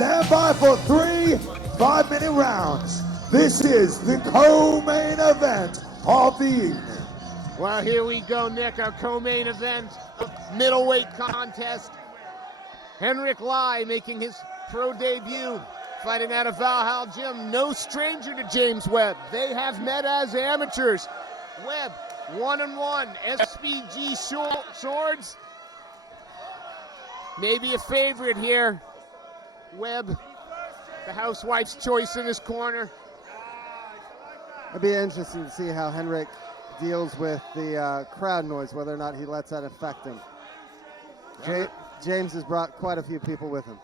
Stand by for 3 5-minute rounds. This is the co-main event of the evening. Well, here we go, Nick, our co-main event, middleweight contest. Henrik Lai making his pro debut, fighting out of Valhalla Gym. No stranger to James Webb. They have met as amateurs. Webb, 1-1, SBG Swords. Maybe a favorite here. Webb, the housewife's choice in his corner. It'd be interesting to see how Henrik deals with the crowd noise, whether or not he lets that affect him. James has brought quite a few people with him.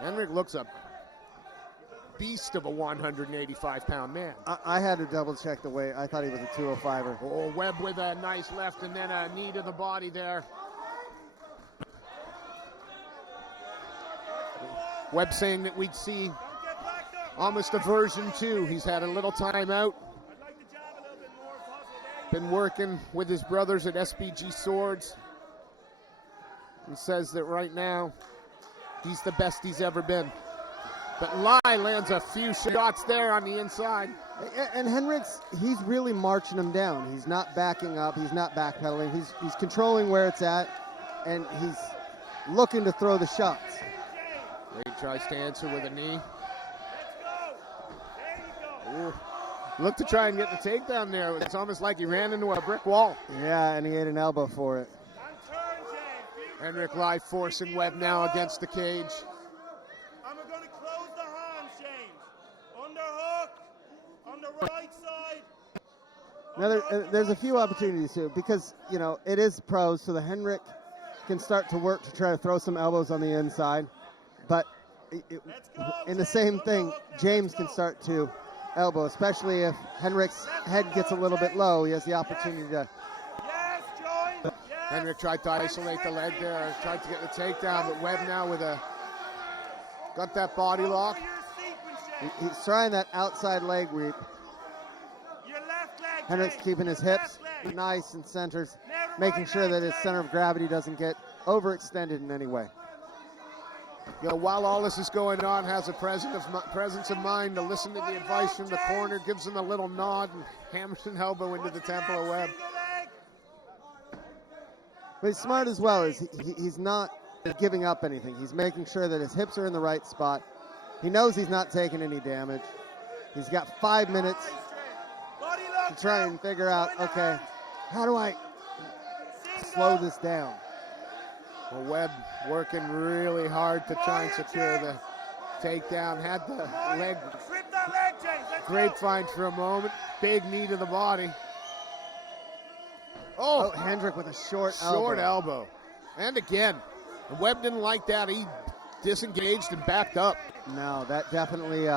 Henrik looks a beast of a 185-pound man. I had to double check the weight. I thought he was a 205er. Oh, Webb with a nice left and then a knee to the body there. Webb saying that we'd see almost a version 2. He's had a little time out. Been working with his brothers at SBG Swords. He says that right now he's the best he's ever been. But Lai lands a few shots there on the inside. And Henrik's, he's really marching him down. He's not backing up. He's not backpedaling. He's controlling where it's at, and he's looking to throw the shots. He tries to answer with a knee. Ooh. Look to try and get the takedown there. It's almost like he ran into a brick wall. Yeah, and he ate an elbow for it. Henrik Lai forcing Webb now against the cage. I'm going to close the hands, James. Underhook, on the right side. Now there's a few opportunities too, because, you know, it is pros, so the Henrik can start to work to try to throw some elbows on the inside. But in the same thing, James can start to elbow, especially if Henrik's head gets a little bit low. He has the opportunity to. Henrik tried to isolate the leg there, tried to get the takedown, but Webb now with got that body lock. He's trying that outside leg sweep. Henrik's keeping his hips nice and centers, making sure that his center of gravity doesn't get overextended in any way. You know, while all this is going on, has a presence of mind to listen to the advice from the corner, gives him a little nod and hammers an elbow into the temple of Webb. But he's smart as well. He's not giving up anything. He's making sure that his hips are in the right spot. He knows he's not taking any damage. He's got 5 minutes to try and figure out, okay, how do I slow this down? Well, Webb working really hard to try and secure the takedown. Had the leg grapevine for a moment. Big knee to the body. Oh, Henrik with a short elbow. And again, Webb didn't like that. He disengaged and backed up. No, that definitely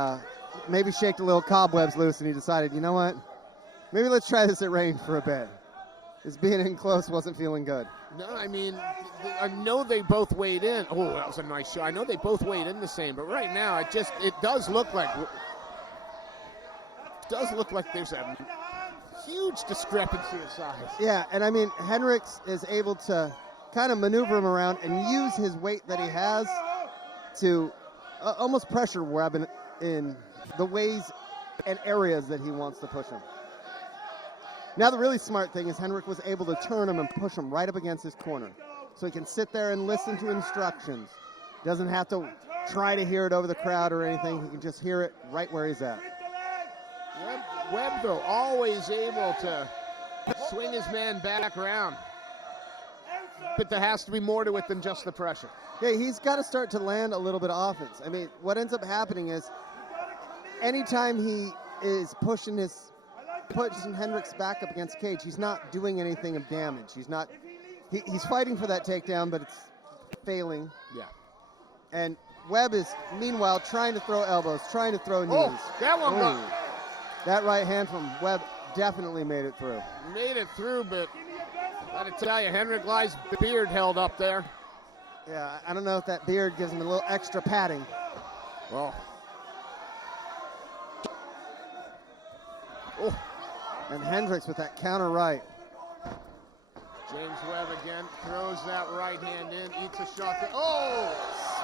maybe shaked a little cobwebs loose, and he decided, you know what? Maybe let's try this at range for a bit. This being in close wasn't feeling good. No, I mean, I know they both weighed in. Oh, that was a nice shot. I know they both weighed in the same, but right now it does look like there's a huge discrepancy of size. Yeah, and I mean, Henrik is able to kind of maneuver him around and use his weight that he has to almost pressure Webb in the ways and areas that he wants to push him. Now the really smart thing is Henrik was able to turn him and push him right up against his corner. So he can sit there and listen to instructions. Doesn't have to try to hear it over the crowd or anything. He can just hear it right where he's at. Webb, though, always able to swing his man back around. But there has to be more to it than just the pressure. Yeah, he's got to start to land a little bit of offense. I mean, what ends up happening is anytime he is pushing Henrik's back up against cage, he's not doing anything of damage. He's fighting for that takedown, but it's failing. Yeah. And Webb is, meanwhile, trying to throw elbows, trying to throw knees. Oh, that one got... That right hand from Webb definitely made it through. Made it through, but I gotta tell you, Henrik Lai's beard held up there. Yeah, I don't know if that beard gives him a little extra padding. Well. Oh. And Hendricks with that counter right. James Webb again throws that right hand in, eats a shot. Oh!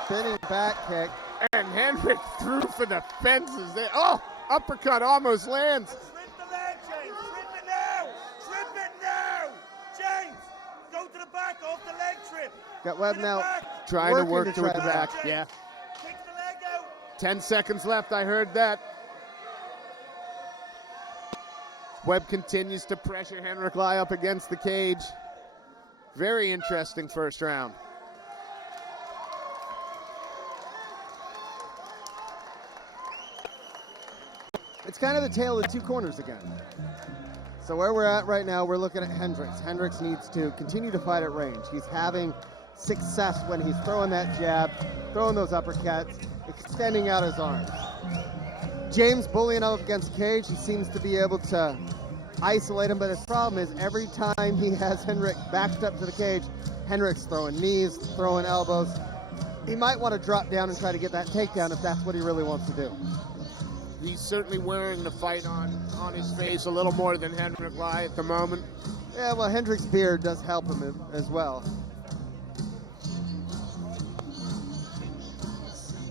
Spinning back kick. And Henrik threw for the fences there. Oh, uppercut almost lands. Trip the leg, James. Trip it now. Trip it now. James, go to the back off the leg trip. Got Webb To the now back. Trying to working work to toward the try to- back. James. Yeah. Kick the leg out. 10 seconds left. I heard that. Webb continues to pressure Henrik Lai up against the cage. Very interesting first round. It's kind of the tale of the two corners again. So where we're at right now, we're looking at Hendricks. Hendricks needs to continue to fight at range. He's having success when he's throwing that jab, throwing those uppercuts, extending out his arms. James bullying up against the cage. He seems to be able to isolate him, but his problem is every time he has Henrik backed up to the cage, Hendrik's throwing knees, throwing elbows. He might want to drop down and try to get that takedown if that's what he really wants to do. He's certainly wearing the fight on his face a little more than Henrik Lai at the moment. Yeah, well, Hendrik's beard does help him as well.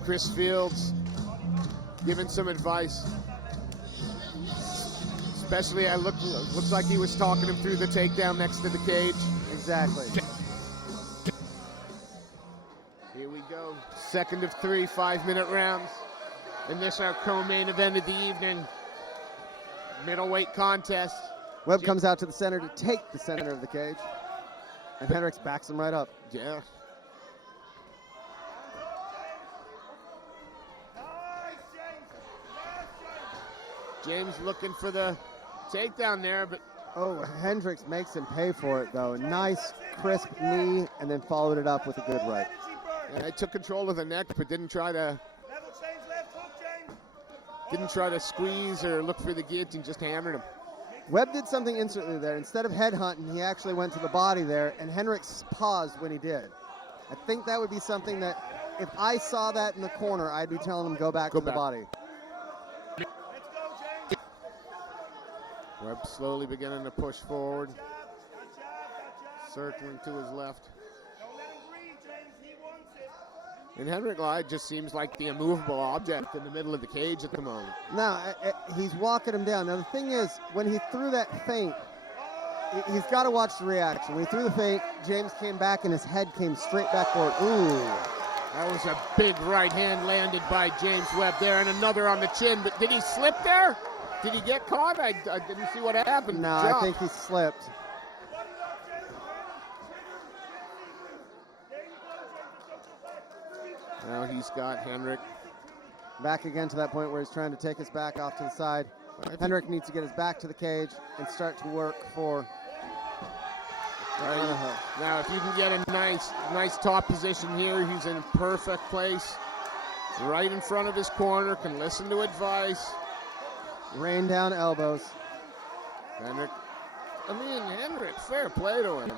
Chris Fields giving some advice. Especially, looks like he was talking him through the takedown next to the cage. Exactly. Here we go. Second of 3 5-minute rounds. And this our co-main event of the evening. Middleweight contest. Webb comes out to the center to take the center of the cage. And Hendricks backs him right up. Yeah. Nice, James. Nice, James. James looking for the takedown there, but Oh, Hendricks makes him pay for it, though. Nice, crisp knee, and then followed it up with a good right. Energy burn. they took control of the neck, but didn't try to Level change, left hook, James. squeeze or look for the guillotine, just hammered him. Webb did something instantly there. Instead of headhunting, he actually went to the body there, and Hendricks paused when he did. I think that would be something that, if I saw that in the corner, I'd be telling him go back to the body. Let's go, James. Webb slowly beginning to push forward, That jab. circling to his left. Don't let him breathe, James. He wants it. And Henrik Lai just seems like the immovable object in the middle of the cage at the moment. Now, he's walking him down. Now, the thing is, when he threw that feint, he's got to watch the reaction. When he threw the feint, James came back and his head came straight back forward. Ooh. That was a big right hand landed by James Webb there, and another on the chin. But did he slip there? Did he get caught? I didn't see what happened. No, Drop. I think he slipped. There you go, James. Let's go to the back. Now he's got Henrik. Back again to that point where he's trying to take his back off to the side. Henrik needs to get his back to the cage and start to work for Now, if you can get a nice top position here, he's in perfect place. Right in front of his corner, can listen to advice. rain down elbows. Henrik, fair play to him.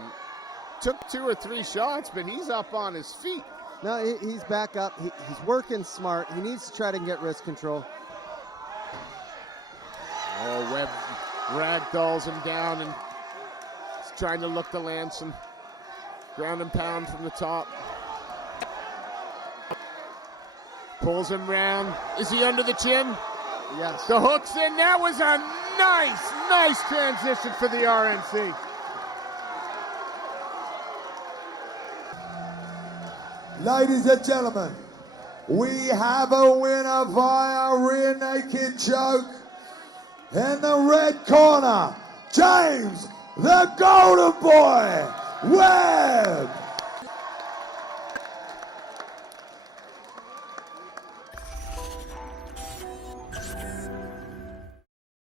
Took 2 or 3 shots, but he's up on his feet. No, he's back up. He's working smart. He needs to try to get wrist control. Oh, Webb ragdolls him down and he's trying to look to land some ground and pound from the top. Pulls him round. Is he under the chin? Yes. The hook's in. That was a nice transition for the RNC. Ladies and gentlemen, we have a winner via rear naked choke. In the red corner, James, the Golden Boy, Webb.